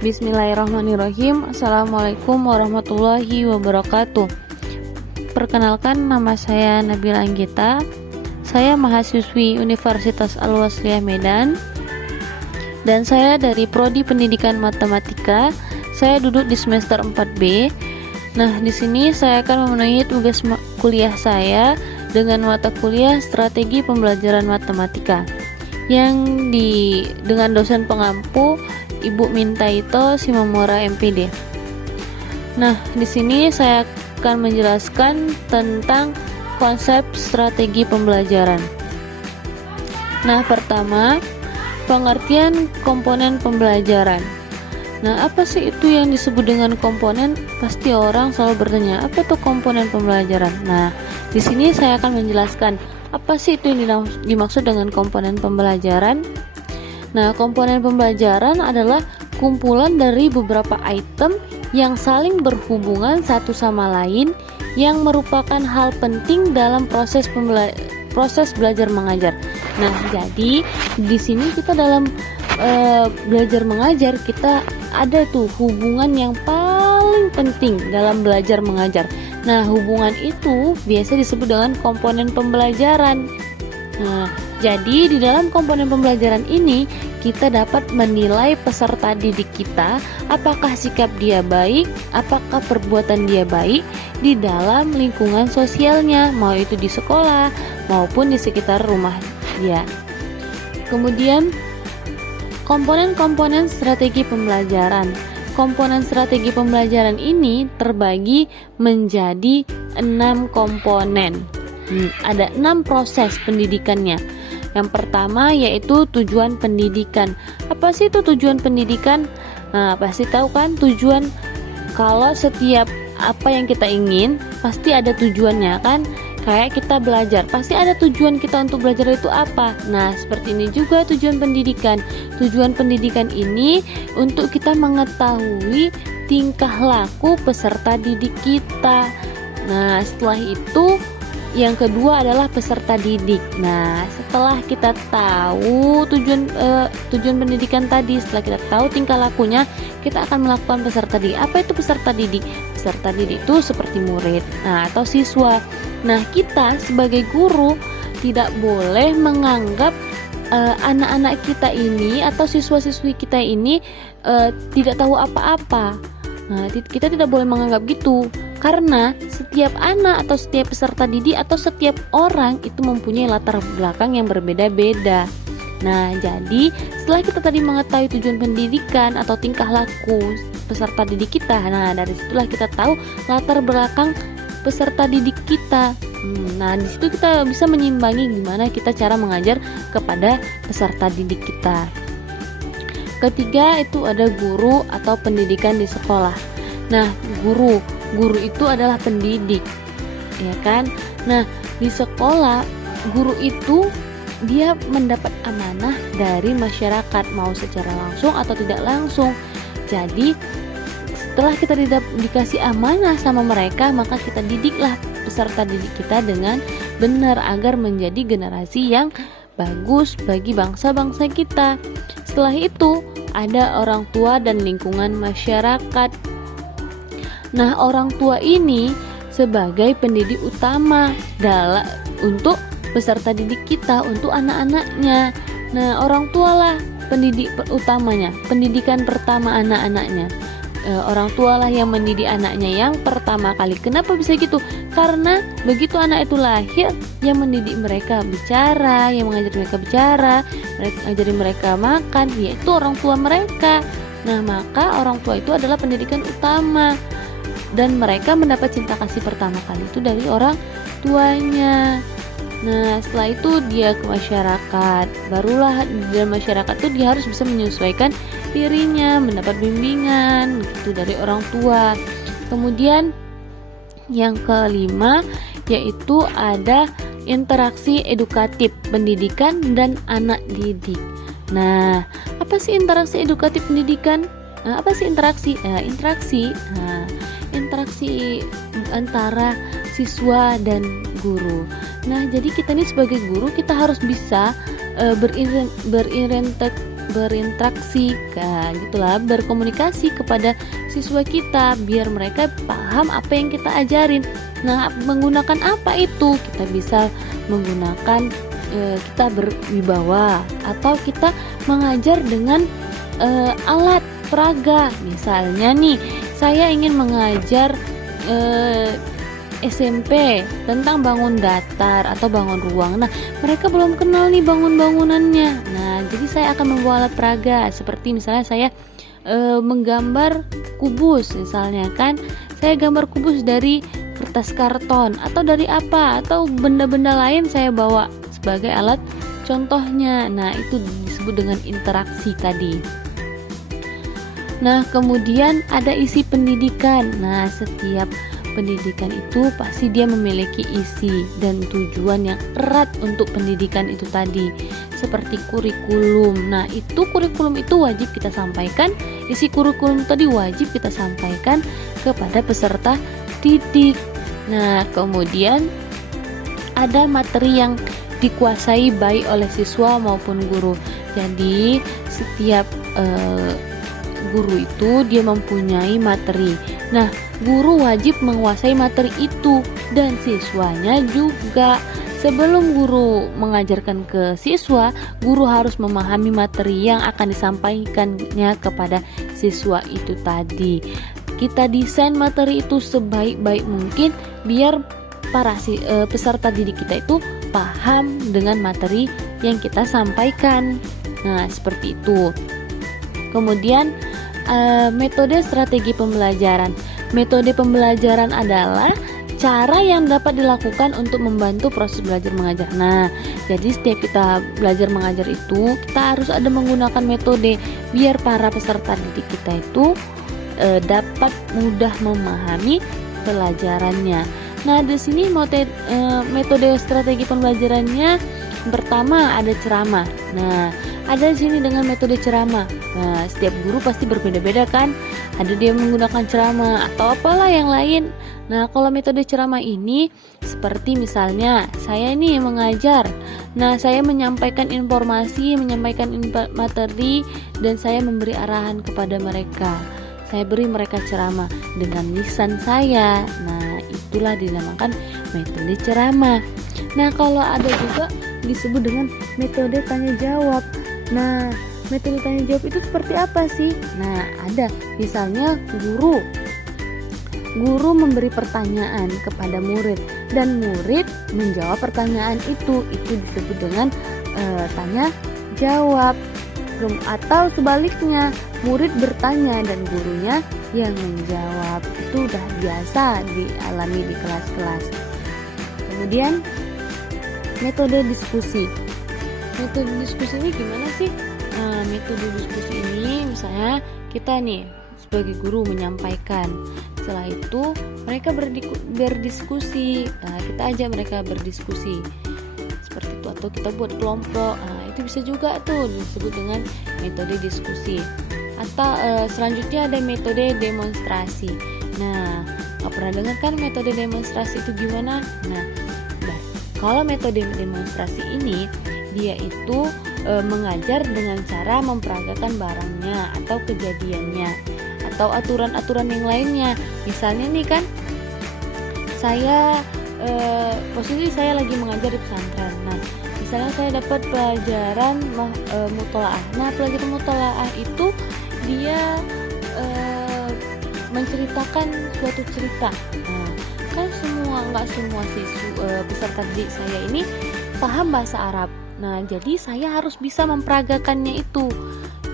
Bismillahirrahmanirrahim. Assalamualaikum warahmatullahi wabarakatuh. Perkenalkan, nama saya Nabila Anggita. Saya mahasiswi Universitas Al-Wasliyah Medan dan saya dari Prodi Pendidikan Matematika. Saya duduk di semester 4B. Nah, di sini saya akan memenuhi tugas kuliah saya dengan mata kuliah Strategi Pembelajaran Matematika yang dengan dosen pengampu Ibu Mintaito Simamora MPD. Nah, di sini saya akan menjelaskan tentang konsep strategi pembelajaran. Nah, pertama, pengertian komponen pembelajaran. Nah, apa sih itu yang disebut dengan komponen? Pasti orang selalu bertanya, apa itu komponen pembelajaran? Nah, di sini saya akan menjelaskan apa sih itu yang dimaksud dengan komponen pembelajaran. Nah, komponen pembelajaran adalah kumpulan dari beberapa item yang saling berhubungan satu sama lain yang merupakan hal penting dalam proses belajar mengajar. Nah, jadi di sini kita dalam belajar mengajar kita ada tuh hubungan yang paling penting dalam belajar mengajar. Nah, hubungan itu biasa disebut dengan komponen pembelajaran. Nah, jadi di dalam komponen pembelajaran ini kita dapat menilai peserta didik kita, apakah sikap dia baik, apakah perbuatan dia baik di dalam lingkungan sosialnya, mau itu di sekolah maupun di sekitar rumah dia. Kemudian komponen-komponen strategi pembelajaran. Komponen strategi pembelajaran ini terbagi menjadi 6 komponen. Ada 6 proses pendidikannya. Yang pertama yaitu tujuan pendidikan. Apa sih itu tujuan pendidikan? Nah, pasti tahu kan tujuan. Kalau setiap apa yang kita ingin pasti ada tujuannya kan? Kayak kita belajar, pasti ada tujuan kita untuk belajar itu apa. Nah, seperti ini juga tujuan pendidikan. Tujuan pendidikan ini untuk kita mengetahui tingkah laku peserta didik kita. Nah, setelah itu yang kedua adalah peserta didik. Nah, setelah kita tahu tujuan pendidikan tadi, setelah kita tahu tingkah lakunya, kita akan melakukan peserta didik. Apa itu peserta didik? Peserta didik itu seperti murid, atau siswa. Nah, kita sebagai guru tidak boleh menganggap anak-anak kita ini atau siswa-siswi kita ini tidak tahu apa-apa. Nah, kita tidak boleh menganggap gitu. Karena setiap anak atau setiap peserta didik atau setiap orang itu mempunyai latar belakang yang berbeda-beda. Nah, jadi setelah kita tadi mengetahui tujuan pendidikan atau tingkah laku peserta didik kita, nah dari situlah kita tahu latar belakang peserta didik kita. Nah, di situ kita bisa menyimbangi gimana kita cara mengajar kepada peserta didik kita. Ketiga itu ada guru atau pendidikan di sekolah. Nah, guru itu adalah pendidik, ya kan? Nah, di sekolah guru itu dia mendapat amanah dari masyarakat, mau secara langsung atau tidak langsung. Jadi setelah kita dikasih amanah sama mereka, maka kita didiklah peserta didik kita dengan benar agar menjadi generasi yang bagus bagi bangsa-bangsa kita. Setelah itu ada orang tua dan lingkungan masyarakat. Nah, orang tua ini sebagai pendidik utama untuk peserta didik kita, untuk anak-anaknya. Nah, orang tualah pendidik utamanya, pendidikan pertama anak-anaknya. Orang tualah yang mendidik anaknya yang pertama kali. Kenapa bisa gitu? Karena begitu anak itu lahir, yang mendidik mereka bicara, yang mengajari mereka bicara, mengajari mereka makan, yaitu orang tua mereka. Nah, maka orang tua itu adalah pendidikan utama. Dan mereka mendapat cinta kasih pertama kali itu dari orang tuanya. Nah, setelah itu dia ke masyarakat. Barulah dalam masyarakat itu dia harus bisa menyesuaikan dirinya, mendapat bimbingan gitu dari orang tua. Kemudian yang kelima yaitu ada interaksi edukatif pendidikan dan anak didik. Nah, apa sih interaksi edukatif pendidikan? Apa sih interaksi? Interaksi antara siswa dan guru. Nah, jadi kita nih sebagai guru kita harus bisa berinteraksi, gitulah, berkomunikasi kepada siswa kita biar mereka paham apa yang kita ajarin. Nah, menggunakan apa itu? Kita bisa menggunakan kita berwibawa, atau kita mengajar dengan alat peraga. Misalnya nih, saya ingin mengajar SMP tentang bangun datar atau bangun ruang. Nah, mereka belum kenal nih bangunannya. Nah, jadi saya akan membawa alat peraga, seperti misalnya saya menggambar kubus, misalnya kan, saya gambar kubus dari kertas karton atau dari apa, atau benda-benda lain saya bawa sebagai alat contohnya. Nah, itu disebut dengan interaksi tadi. Nah, kemudian ada isi pendidikan. Nah, setiap pendidikan itu pasti dia memiliki isi dan tujuan yang erat untuk pendidikan itu tadi, seperti kurikulum. Nah, itu kurikulum itu wajib kita sampaikan, isi kurikulum tadi wajib kita sampaikan kepada peserta didik. Nah, kemudian ada materi yang dikuasai baik oleh siswa maupun guru. Jadi setiap guru itu dia mempunyai materi. Nah, guru wajib menguasai materi itu, dan siswanya juga. Sebelum guru mengajarkan ke siswa, guru harus memahami materi yang akan disampaikannya kepada siswa itu tadi. Kita desain materi itu sebaik-baik mungkin biar para peserta didik kita itu paham dengan materi yang kita sampaikan. Nah, seperti itu. Kemudian metode strategi pembelajaran. Metode pembelajaran adalah cara yang dapat dilakukan untuk membantu proses belajar mengajar. Nah, jadi setiap kita belajar mengajar itu kita harus ada menggunakan metode biar para peserta didik kita itu dapat mudah memahami pelajarannya. Nah, di sini metode strategi pembelajarannya pertama ada ceramah. Nah, ada di sini dengan metode ceramah. Nah, setiap guru pasti berbeda-beda kan? Ada dia menggunakan ceramah atau apalah yang lain. Nah, kalau metode ceramah ini seperti misalnya saya ini mengajar. Nah, saya menyampaikan informasi, menyampaikan materi, dan saya memberi arahan kepada mereka. Saya beri mereka ceramah dengan lisan saya. Nah, itulah dinamakan metode ceramah. Nah, kalau ada juga disebut dengan metode tanya jawab. Nah, metode tanya jawab itu seperti apa sih? Nah, ada misalnya guru memberi pertanyaan kepada murid dan murid menjawab pertanyaan itu disebut dengan tanya jawab. Atau sebaliknya, murid bertanya dan gurunya yang menjawab. Itu udah biasa dialami di kelas-kelas. Kemudian metode diskusi. Metode diskusi ini gimana sih? Nah, metode diskusi ini misalnya kita nih sebagai guru menyampaikan, setelah itu mereka berdiskusi. Nah, kita ajak mereka berdiskusi seperti itu, atau kita buat kelompok. Nah, itu bisa juga tuh disebut dengan metode diskusi. Atau selanjutnya ada metode demonstrasi. Nah, pernah dengar kan metode demonstrasi itu gimana? Nah, kalau metode demonstrasi ini dia itu mengajar dengan cara memperagakan barangnya atau kejadiannya atau aturan-aturan yang lainnya. Misalnya nih kan, saya posisi saya lagi mengajar di pesantren. Nah, misalnya saya dapat pelajaran mutolaah. Nah, pelajaran mutolaah itu dia menceritakan suatu cerita. Nah, kan nggak semua peserta didik saya ini paham bahasa Arab. Nah, jadi saya harus bisa memperagakannya itu.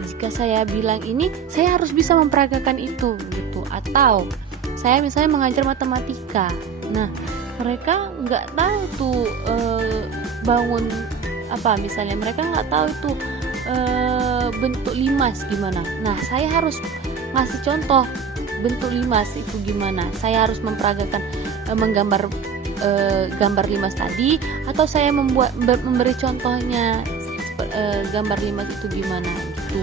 Jika saya bilang ini, saya harus bisa memperagakan itu gitu. Atau saya misalnya mengajar matematika. Nah, mereka nggak tahu tuh bangun apa, misalnya mereka nggak tahu tuh bentuk limas gimana. Nah, saya harus ngasih contoh bentuk limas itu gimana. Saya harus memperagakan menggambar gambar limas tadi, atau saya memberi contohnya gambar limas itu gimana gitu.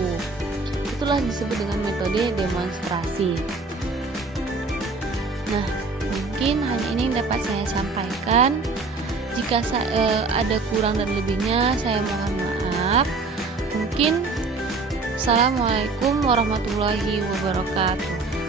Itulah disebut dengan metode demonstrasi. Nah, mungkin hanya ini yang dapat saya sampaikan. Jika ada kurang dan lebihnya, saya mohon maaf. Mungkin Assalamualaikum warahmatullahi wabarakatuh.